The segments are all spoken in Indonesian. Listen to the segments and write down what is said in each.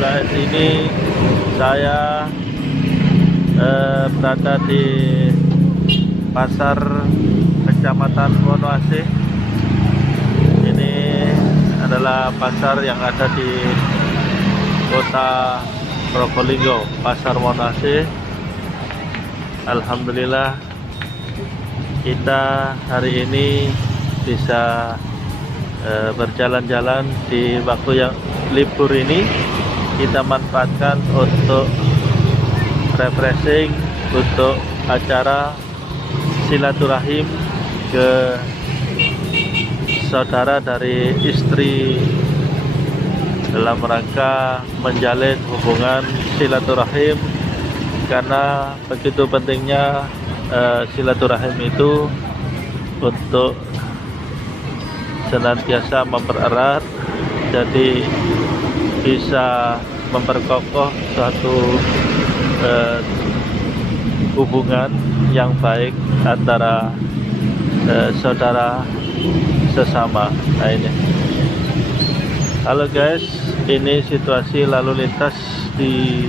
Saat ini saya berada di pasar Kecamatan Wonoasih. Ini adalah pasar yang ada di Kota Probolinggo, Pasar Wonoasih. Alhamdulillah kita hari ini bisa berjalan-jalan di waktu yang libur ini. Kita manfaatkan untuk refreshing, untuk acara silaturahim ke saudara dari istri dalam rangka menjalin hubungan silaturahim, karena begitu pentingnya silaturahim itu untuk senantiasa mempererat, jadi bisa memperkokoh suatu hubungan yang baik antara saudara sesama. Nah ini, halo guys, ini situasi lalu lintas di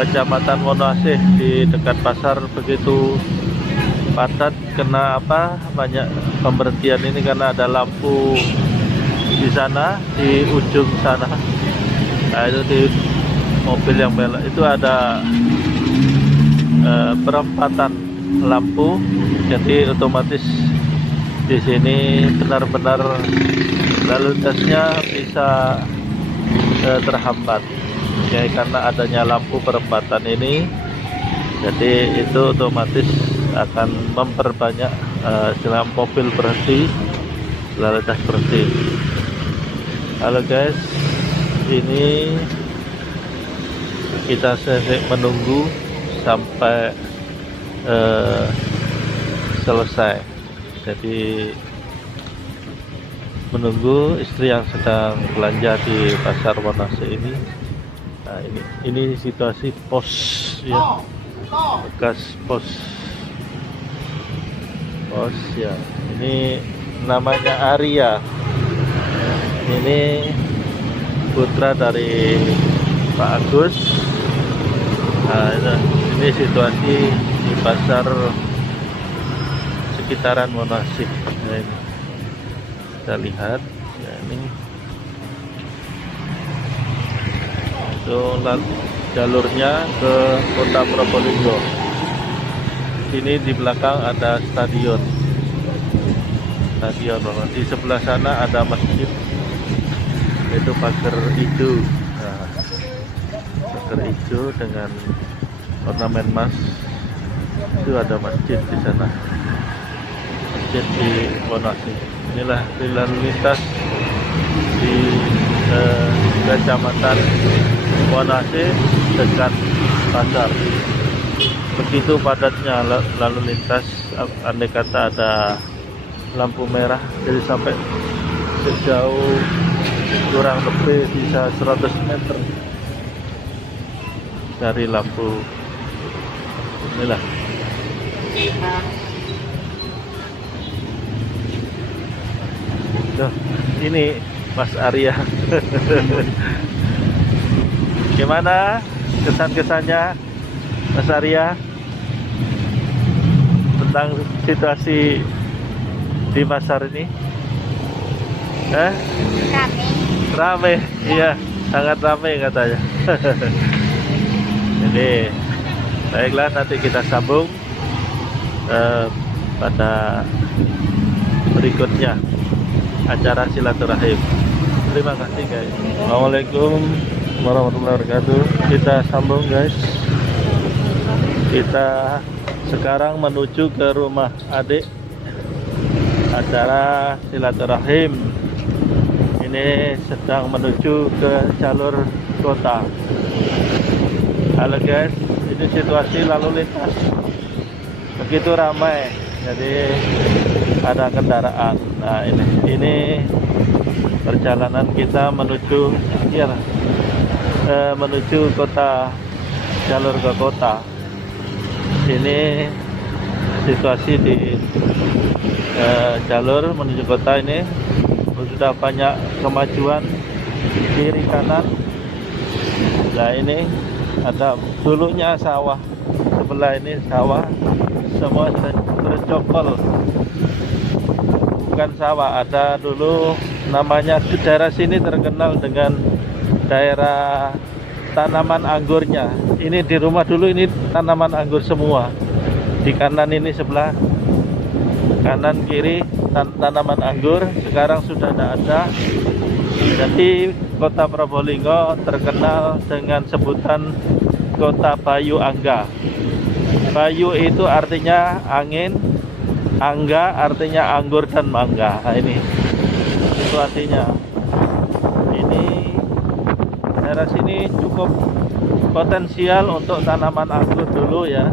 Kecamatan Wonoasih di dekat pasar begitu padat. Kena apa, banyak pemberhentian ini karena ada lampu di sana, di ujung sana. Nah itu di mobil yang belok itu ada perempatan lampu, jadi otomatis di sini benar-benar lalu lintasnya bisa terhambat ya, karena adanya lampu perempatan ini. Jadi itu otomatis akan memperbanyak setelah mobil berhenti, lalu lintas berhenti. Halo guys, ini kita menunggu sampai selesai. Jadi menunggu istri yang sedang belanja di pasar Wonoasih ini. Nah ini situasi pos ya, bekas pos ya. Ini namanya Arya. Ini putra dari Pak Agus. Nah, ini situasi di pasar sekitaran Wonoasih. Nah, ini kita lihat ya, ini itu jalurnya ke Kota Probolinggo. Sini di belakang ada stadion. Di sebelah sana ada masjid, itu pagar hijau. Nah, pagar hijau dengan ornamen emas. Itu ada masjid di sana, masjid di Wonoasih. Inilah lalu lintas di Kecamatan Wonoasih dekat pasar. Begitu padatnya lalu lintas, andai kata ada lampu merah, jadi sampai sejauh kurang lebih bisa 100 meter dari lampu. Inilah loh, ini Mas Arya. Gimana kesan-kesannya Mas Arya tentang situasi di pasar ini? Rame, iya, sangat rame katanya. Jadi baiklah, nanti kita sambung pada berikutnya acara silaturahim. Terima kasih guys. Assalamualaikum warahmatullahi wabarakatuh. Kita sambung guys. Kita sekarang menuju ke rumah adik, acara silaturahim. Ini sedang menuju ke jalur kota. Halo guys, ini situasi lalu lintas begitu ramai, jadi ada kendaraan. Nah ini perjalanan kita menuju menuju kota, jalur ke kota. Ini situasi di jalur menuju kota ini sudah banyak kemajuan kiri kanan. Nah ini ada dulunya sawah, sebelah ini sawah, semua tercokol. Bukan sawah, ada dulu namanya, daerah sini terkenal dengan daerah tanaman anggurnya. Ini di rumah dulu ini tanaman anggur semua. Di kanan ini sebelah kanan kiri tanaman anggur, sekarang sudah tidak ada. Jadi kota Probolinggo terkenal dengan sebutan kota Bayu Angga. Bayu itu artinya angin, Angga artinya anggur dan mangga. Nah, ini itu artinya. Ini daerah sini cukup potensial untuk tanaman anggur dulu ya.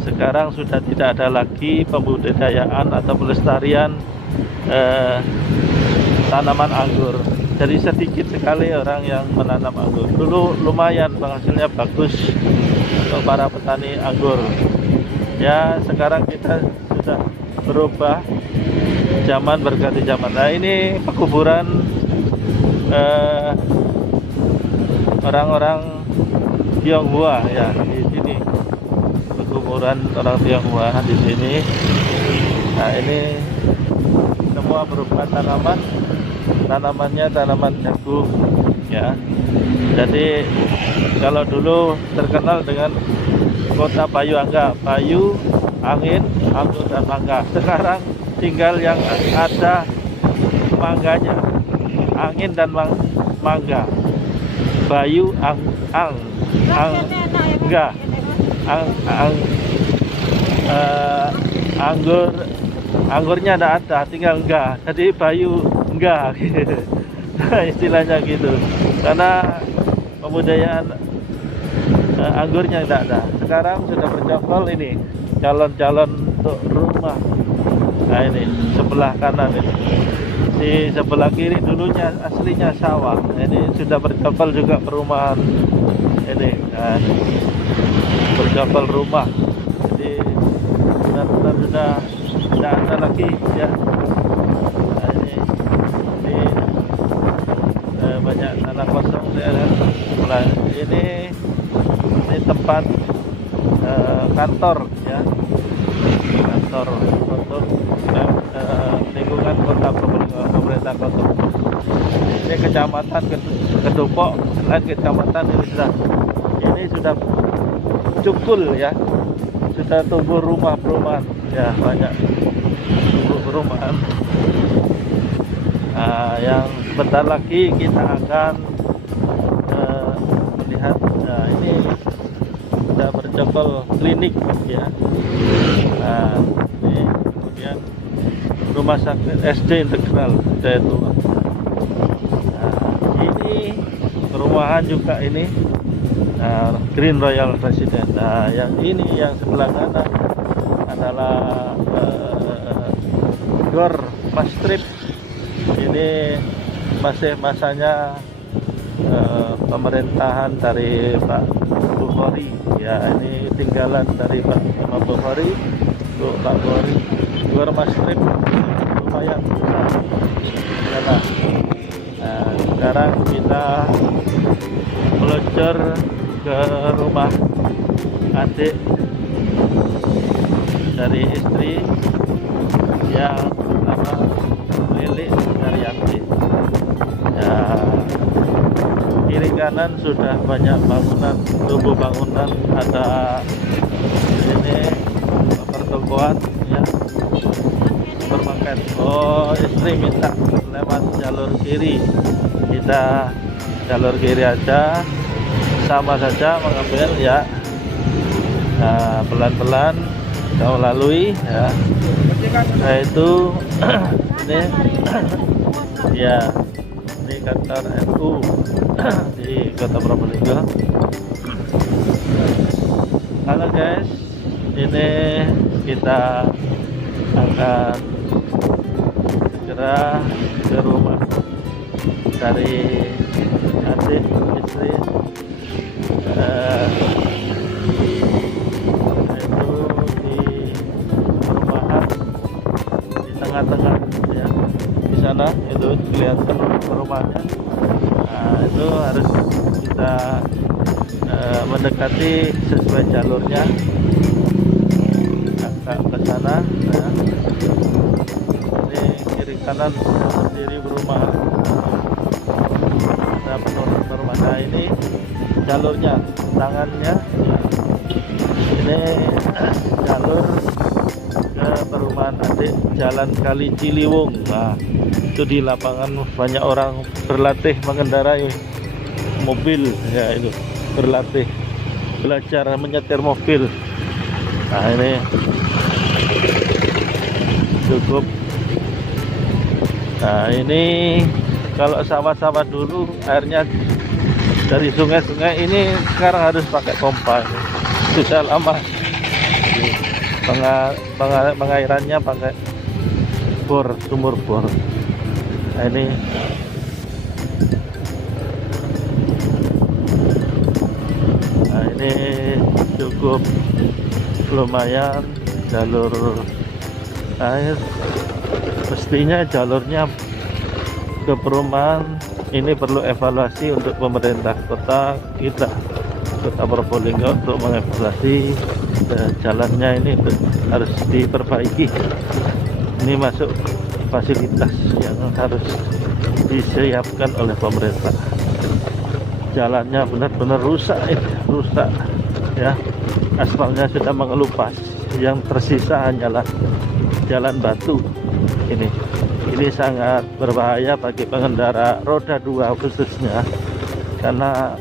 Sekarang sudah tidak ada lagi pembudidayaan atau pelestarian tanaman anggur. Jadi sedikit sekali orang yang menanam anggur. Dulu lumayan penghasilnya bagus untuk para petani anggur. Ya sekarang kita sudah berubah, zaman berganti zaman. Nah ini pekuburan orang-orang Tionghoa ya di sini. Pekuburan orang Tionghoa di sini. Nah ini semua berupa tanamannya tanaman jagung ya. Jadi kalau dulu terkenal dengan kota Bayu Angga, Bayu, angin, anggur dan mangga. Sekarang tinggal yang ada mangganya, angin dan mangga. Bayu anggurnya tidak ada, tinggal enggak. Jadi Bayu enggak gitu. Istilahnya gitu. Karena pembudayaan anggurnya tidak ada. Sekarang sudah bercokol ini calon-calon untuk rumah. Nah ini sebelah kanan ini. Di sebelah kiri dulunya aslinya sawah. Ini sudah bercokol juga perumahan. Ini nah, bercokol rumah. Jadi benar-benar sudah tidak ada lagi ya. Nah, ini banyak tanah kosong ya. Sebelah ini tempat kantor ya, kantor untuk lingkungan kota Probolinggo, pemerintah kota. Ini kecamatan Kedopok, selain kecamatan ini sudah cukul ya, sudah tumbuh rumah-rumahan ya, banyak tumbuh perumahan. Nah, yang sebentar lagi kita akan melihat. Nah, ini sudah bercokol klinik ya. Nah, ini kemudian rumah sakit SD Integral Jaya Tua. Nah, ini perumahan juga ini. Nah, Green Royal Residence. Nah, yang ini yang sebelah kanan adalah Gor Mas Trip. Ini masih masanya pemerintahan dari Pak Bukhari ya. Ini tinggalan dari Pak Bukhari, Pak Bukhari. Gor Mas Trip lumayan besar. Nah, sekarang kita meluncur ke rumah adik dari istri yang bernama Lili Daryanti ya. Kiri kanan sudah banyak bangunan, tumbuh bangunan, ada ini pertokoan ya, supermarket. Oh, istri minta lewat jalur kiri, kita jalur kiri aja, sama saja mengambil ya. Nah, pelan-pelan kita lalui ya. Nah itu ini ya, ini kantor NU di Kota Probolinggo. Halo guys, ini kita akan segera ke rumah dari adik istri. Itu di perumahan di tengah-tengah ya, di sana itu kelihatan rumahnya. itu harus kita mendekati sesuai jalurnya, agak ke sana ya. Ini kiri kanan sendiri perumahan, ada bermana ini jalurnya, tangannya ya. Ini jalur ke perumahan adik Jalan Kali Ciliwung. Nah, itu di lapangan banyak orang berlatih mengendarai mobil ya, itu berlatih belajar menyetir mobil. Nah, ini cukup. Nah, ini kalau sawah-sawah dulu airnya dari sungai-sungai, ini sekarang harus pakai pompa. Susah lama. Pengairannya pakai bor, sumur bor. Nah, ini cukup lumayan jalur air. Mestinya jalurnya ke perumahan ini perlu evaluasi untuk pemerintah kota kita, Kota Probolinggo, untuk mengevaluasi jalannya ini harus diperbaiki. Ini masuk fasilitas yang harus disiapkan oleh pemerintah. Jalannya benar-benar rusak ya, aspalnya sudah mengelupas, yang tersisa hanyalah jalan batu. Ini sangat berbahaya bagi pengendara roda 2 khususnya, karena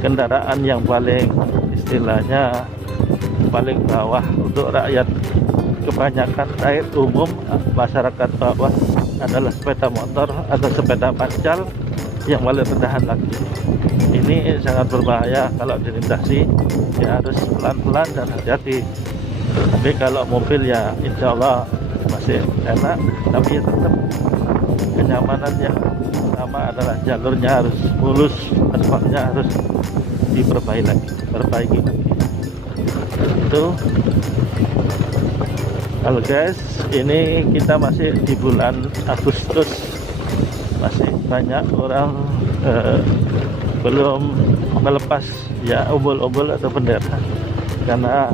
kendaraan yang paling istilahnya paling bawah untuk rakyat kebanyakan rakyat umum, masyarakat bawah adalah sepeda motor atau sepeda pancal yang paling rendahan lagi. Ini sangat berbahaya kalau dilintasi, ya harus pelan-pelan dan hati-hati. Tapi kalau mobil ya insya Allah masih enak, tapi ya tetap kenyamanan yang pertama adalah jalurnya harus mulus, aspalnya harus diperbaiki lagi. Itu kalau guys, ini kita masih di bulan Agustus, masih banyak orang belum melepas ya umbul-umbul atau bendera, karena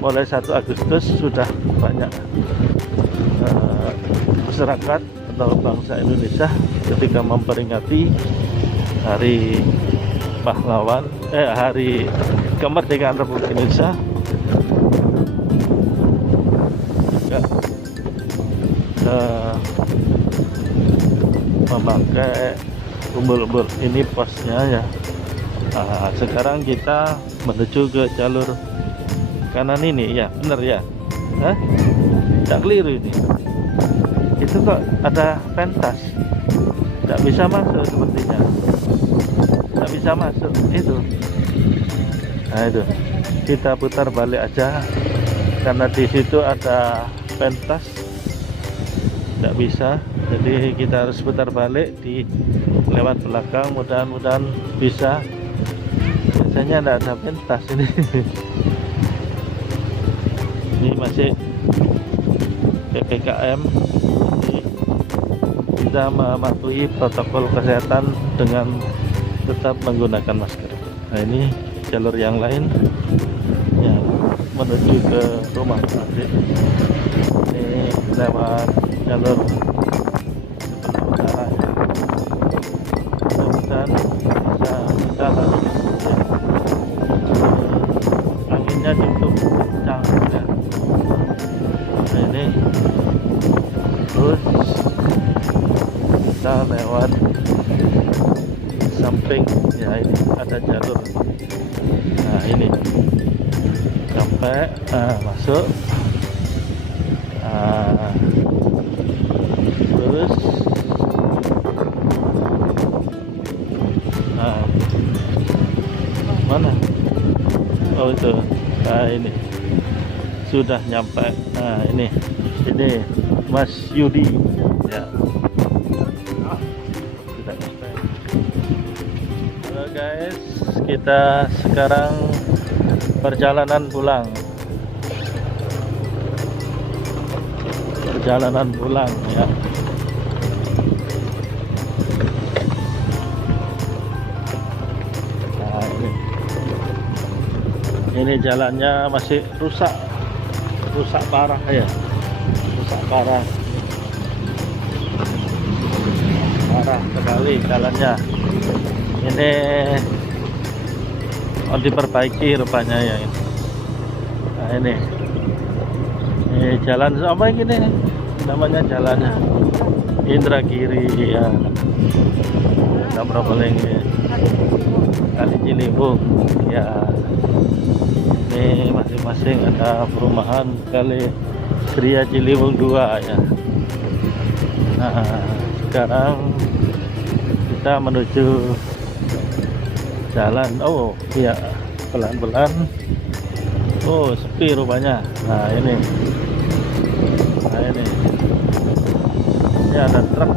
mulai 1 Agustus sudah banyak masyarakat atau bangsa Indonesia ketika memperingati hari pahlawan, hari kemerdekaan Republik Indonesia, juga memakai umbul-umbul. Ini posnya ya. Nah, sekarang kita menuju ke jalur kanan ini ya, benar ya? Hah? Tidak keliru ini. Itu kok ada pentas, tidak bisa masuk sepertinya, tidak bisa masuk itu. Nah itu kita putar balik aja, karena di situ ada pentas, tidak bisa. Jadi kita harus putar balik di lewat belakang, mudah-mudahan bisa. Biasanya tidak ada pentas ini. Ini masih PPKM, kita mematuhi protokol kesehatan dengan tetap menggunakan masker. Nah, ini jalur yang lain yang menuju ke rumah adik. Ini lewat jalur utara ya. Mudah-mudahan bisa jalan ya. Anginnya cukup kencang ya. Nah, ini terus kita lewat samping ya, ini ada jalur. Nah, ini sampai masuk, terus mana? Oh itu. Nah, ini sudah nyampe. Nah, ini Mas Yudi ya. Sudah nyampe. Halo guys, kita sekarang perjalanan pulang ya. Ini jalannya masih rusak parah ya, rusak parah sekali jalannya. Ini mau diperbaiki rupanya ya. Nah ini jalan apa ini namanya, jalannya Indragiri ya, Kota Probolinggo, Kali Ciliwung ya. Ini masing-masing ada perumahan Kali Gria Ciliwung 2 ya. Nah sekarang kita menuju jalan, oh iya, pelan-pelan. Oh sepi rupanya. Nah ini ada truk.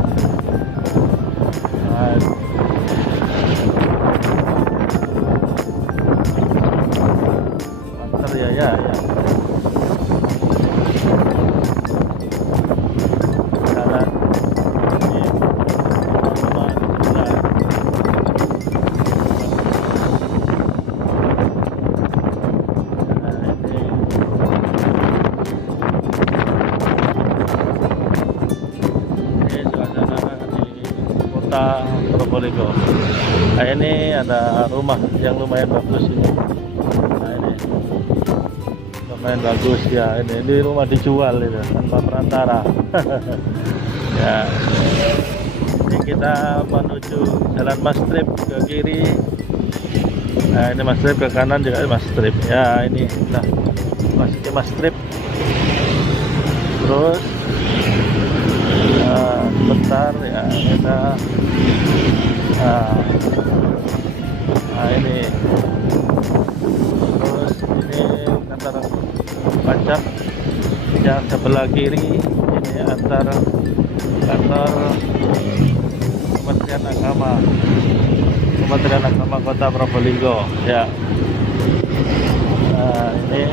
Nah, ya. Jalan ini rumah sebelah. Nah, ini suasana di Kota Probolinggo. Nah, ini ada rumah yang lumayan bagus ini. Lumayan bagus ya, ini rumah dijual itu tanpa perantara. Ya, ini kita menuju Jalan Mastrip ke kiri. Nah ini Mastrip, ke kanan juga Mastrip ya. Ini nah masuk ke Mastrip, terus bentar ya kita nah ini terus ini kantor pajak yang sebelah kiri, ini antar kantor Kementerian Agama Kota Probolinggo ya. Nah ini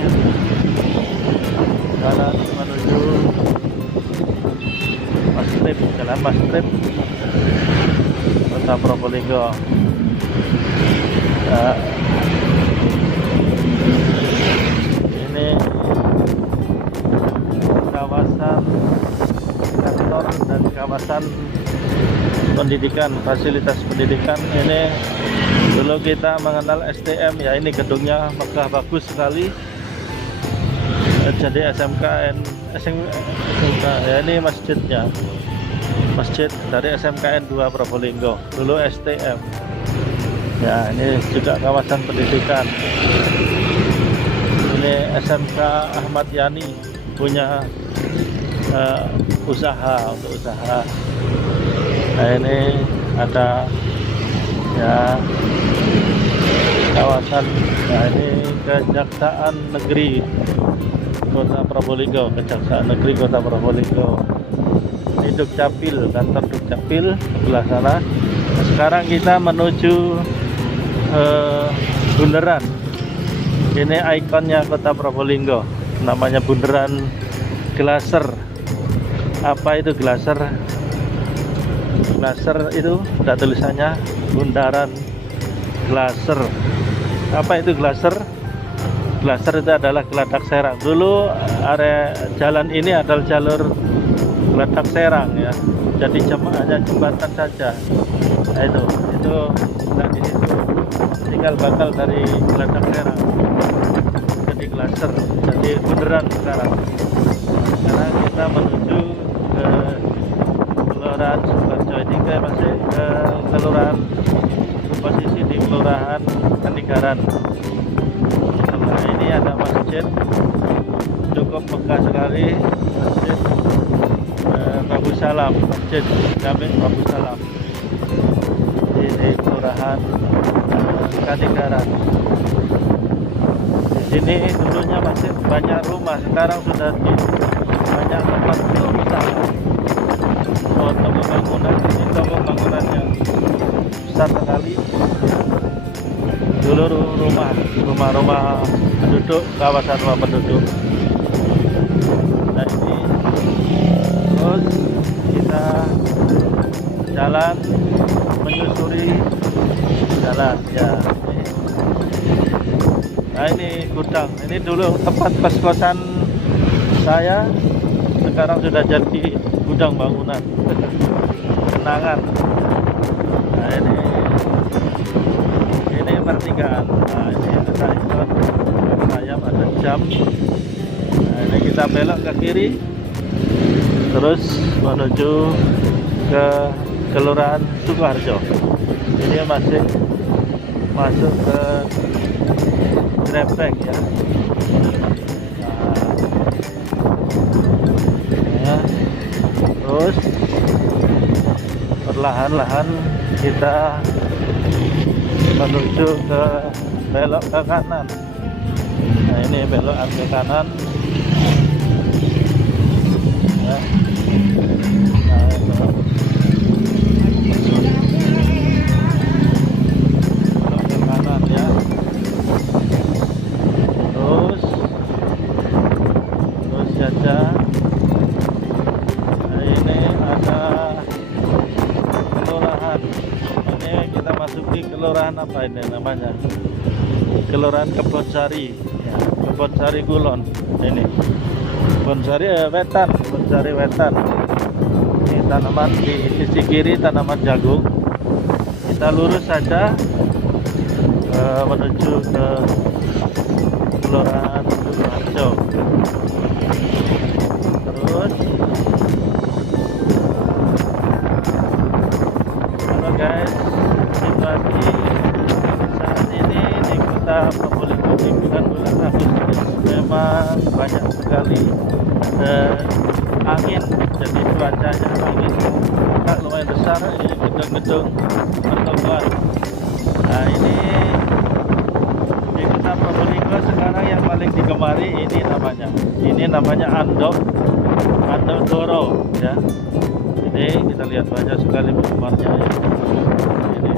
jalan menuju Mastrip, Jalan Mastrip Kota Probolinggo ya. Ini kawasan kantor dan kawasan pendidikan, fasilitas pendidikan. Ini dulu kita mengenal STM ya, ini gedungnya megah bagus sekali. Jadi SMKN ya, ini masjidnya, masjid dari SMKN 2 Probolinggo, dulu STM ya. Ini juga kawasan pendidikan. Ini SMK Ahmad Yani punya usaha. Nah ini ada ya kawasan. Nah ini Kejaksaan Negeri Kota Probolinggo, Kejaksaan Negeri Kota Probolinggo. Ini Dukcapil, kantor Dukcapil sebelah sana. Nah, sekarang kita menuju Bundaran. Ini ikonnya Kota Probolinggo, namanya Bundaran Glaser. Apa itu Glaser? Glaser itu ada tulisannya Bundaran Glaser. Apa itu Glaser? Glaser itu adalah Geladak Serang. Dulu area jalan ini adalah jalur Geladak Serang ya. Jadi hanya jembatan saja. Nah, itu nah, di situ tinggal bakal dari Geladak Serang jadi Glaser, jadi Bundaran sekarang. Sekarang kita menuju ke Kelurahan Sukoharjo. Ini masih ke Kelurahan, posisi di Kelurahan Kanigaran. Setelah ini ada masjid cukup megah sekali, Masjid Babu Salam, Masjid Jami Babu Salam di Kelurahan Kanigaran. Di sini dulunya masih banyak rumah, sekarang sudah banyak tempat untuk usaha. Toko bangunan, ini toko bangunan yang besar sekali. Dulu rumah penduduk, kawasan rumah penduduk. Nah ini terus kita jalan menyusuri jalan ya. Nah ini gudang, ini dulu tempat kos-kosan saya, sekarang sudah jadi gudang bangunan. Kenangan. Nah ini pertigaan. Nah ini ada ikon ayam, ada jam. Nah ini kita belok ke kiri, terus menuju ke Kelurahan Sukoharjo. Ini masih masuk ke Grepek ya. Nah, terus perlahan-lahan kita menuju ke belok ke kanan. Nah ini belok ke kanan ya. Nah, belok ke kanan ya. Terus saja. Nah, ini ada kelurahan. Ini kita masuki kelurahan apa ini namanya? Kelurahan Kebonsari ya, Kebonsari Kulon. Ini Kebonsari Wetan, Kebonsari Wetan. Ini tanaman di sisi kiri, tanaman jagung. Kita lurus saja menuju ke Kelurahan Sukoharjo. Terus halo guys, situasi saat ini di kota Probolinggo di bulan Agustus memang banyak sekali angin, jadi cuacanya angin agak lumayan besar. Ini gedung-gedung pertokoan. Nah ini di kota Probolinggo sekarang yang paling digemari ini namanya Andok Doro ya. Ini kita lihat banyak sekali penggemarnya ya. Ini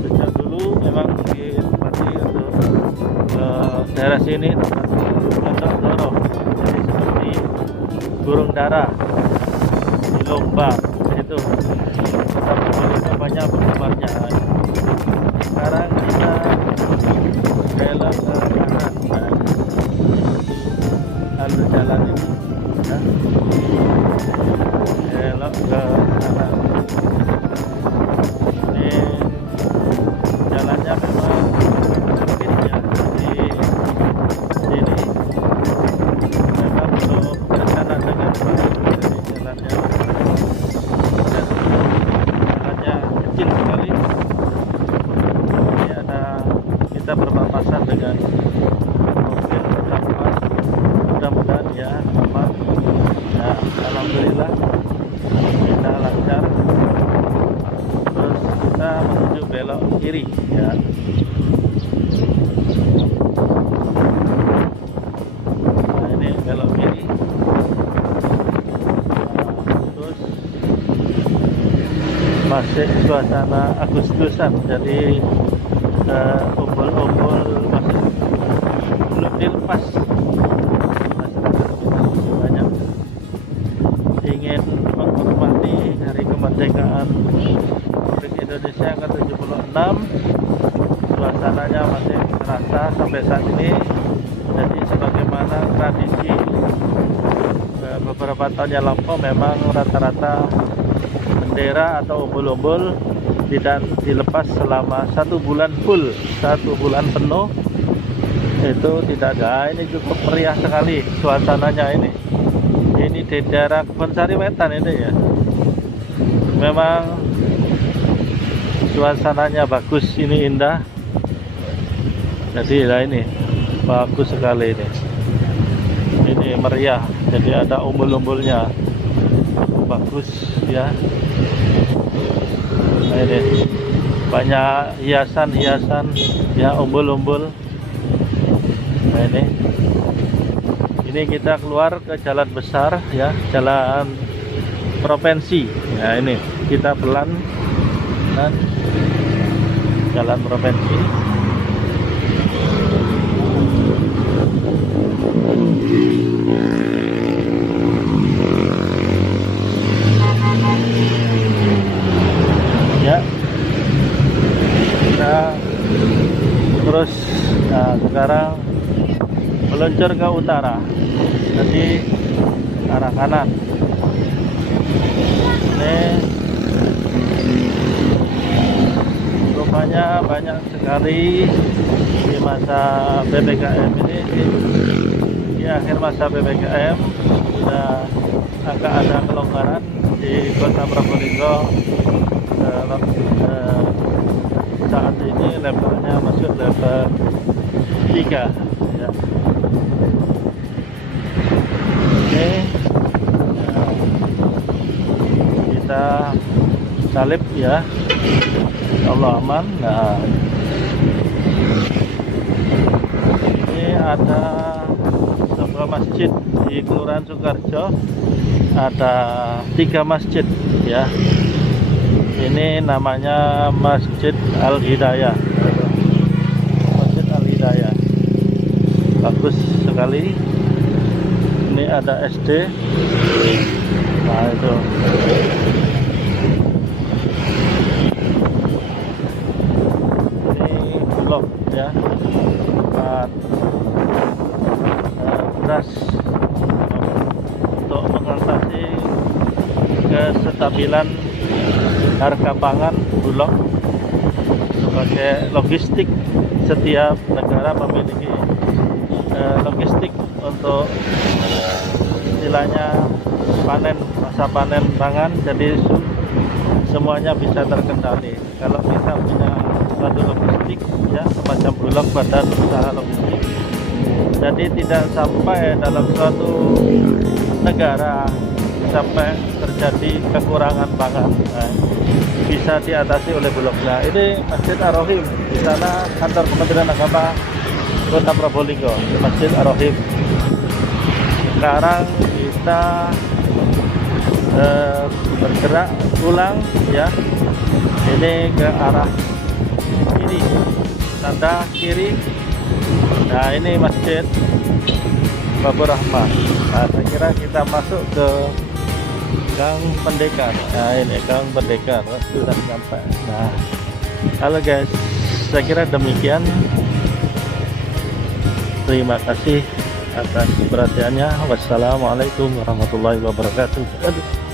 sejak dulu memang ditempati untuk daerah sini Andok Doro, jadi seperti burung dara di lomba itu. Kota Probolinggo banyak penggemarnya. Sekarang kita belok ke kanan. Alur jalan ini ya. Belok ke kanan. Ini jalannya memang sempit ya. Di sini memang belum terencana dengan baik. Jadi jalannya kecil sekali. Ini ada, kita berpapasan dengan mobil sampah. Mudah-mudahan ya aman ya, alhamdulillah kita lancar. Terus kita menuju belok kiri ya. Nah ini belok kiri. Terus masih suasana Agustusan, jadi umbul-umbul masih belum dilepas. Ingin menghormati hari kemerdekaan Republik Indonesia yang ke-76. Suasananya masih terasa sampai saat ini. Jadi sebagaimana tradisi beberapa tahun yang lampau, memang rata-rata bendera atau umbul-umbul tidak dilepas selama 1 bulan full, 1 bulan penuh itu tidak ada. Ini cukup meriah sekali suasananya ini. Ini di daerah Kebonsari Wetan ini ya. Memang suasananya bagus, ini indah. Jadi ya ini bagus sekali ini. Ini meriah, jadi ada umbul-umbulnya. Bagus ya. Nah ini banyak hiasan-hiasan ya, umbul-umbul. Nah ini kita keluar ke jalan besar ya, jalan provinsi. Nah ini kita pelan dan jalan provinsi. Ya, kita Nah, sekarang meluncur ke utara, jadi arah kanan. Ini rupanya banyak sekali di masa PPKM ini, di akhir masa PPKM sudah agak ada kelonggaran di Kota Probolinggo. Saat ini levelnya masuk level 3 ya. Oke, kita salib ya, Allah aman. Nah, ini ada sebuah masjid di Kelurahan Sukarjo, ada 3 masjid ya. Ini namanya Masjid Al-Hidayah. Masjid Al-Hidayah bagus sekali. Ini ada SD. Nah itu ini blok ya, tempat beras untuk mengatasi kestabilan harga pangan. Bulog sebagai logistik, setiap negara memiliki logistik untuk istilahnya panen, masa panen pangan, jadi semuanya bisa terkendali kalau kita punya suatu logistik ya, semacam Bulog, badan usaha logistik. Jadi tidak sampai dalam suatu negara sampai terjadi kekurangan pangan, nah, bisa diatasi oleh Bulog. Nah, ini Masjid Ar-Rahim, di sana kantor Kementerian Agama Kota Probolinggo, Masjid Ar-Rahim. Sekarang kita bergerak pulang ya, ini ke arah kiri, tanda kiri. Nah, ini Masjid Babur Rahmah. Nah, saya kira kita masuk ke Gang Pendekar. Nah, ini Gang Pendekar sudah sampai. Nah, halo guys, saya kira demikian. Terima kasih atas perhatiannya. Wassalamualaikum warahmatullahi wabarakatuh. Aduh.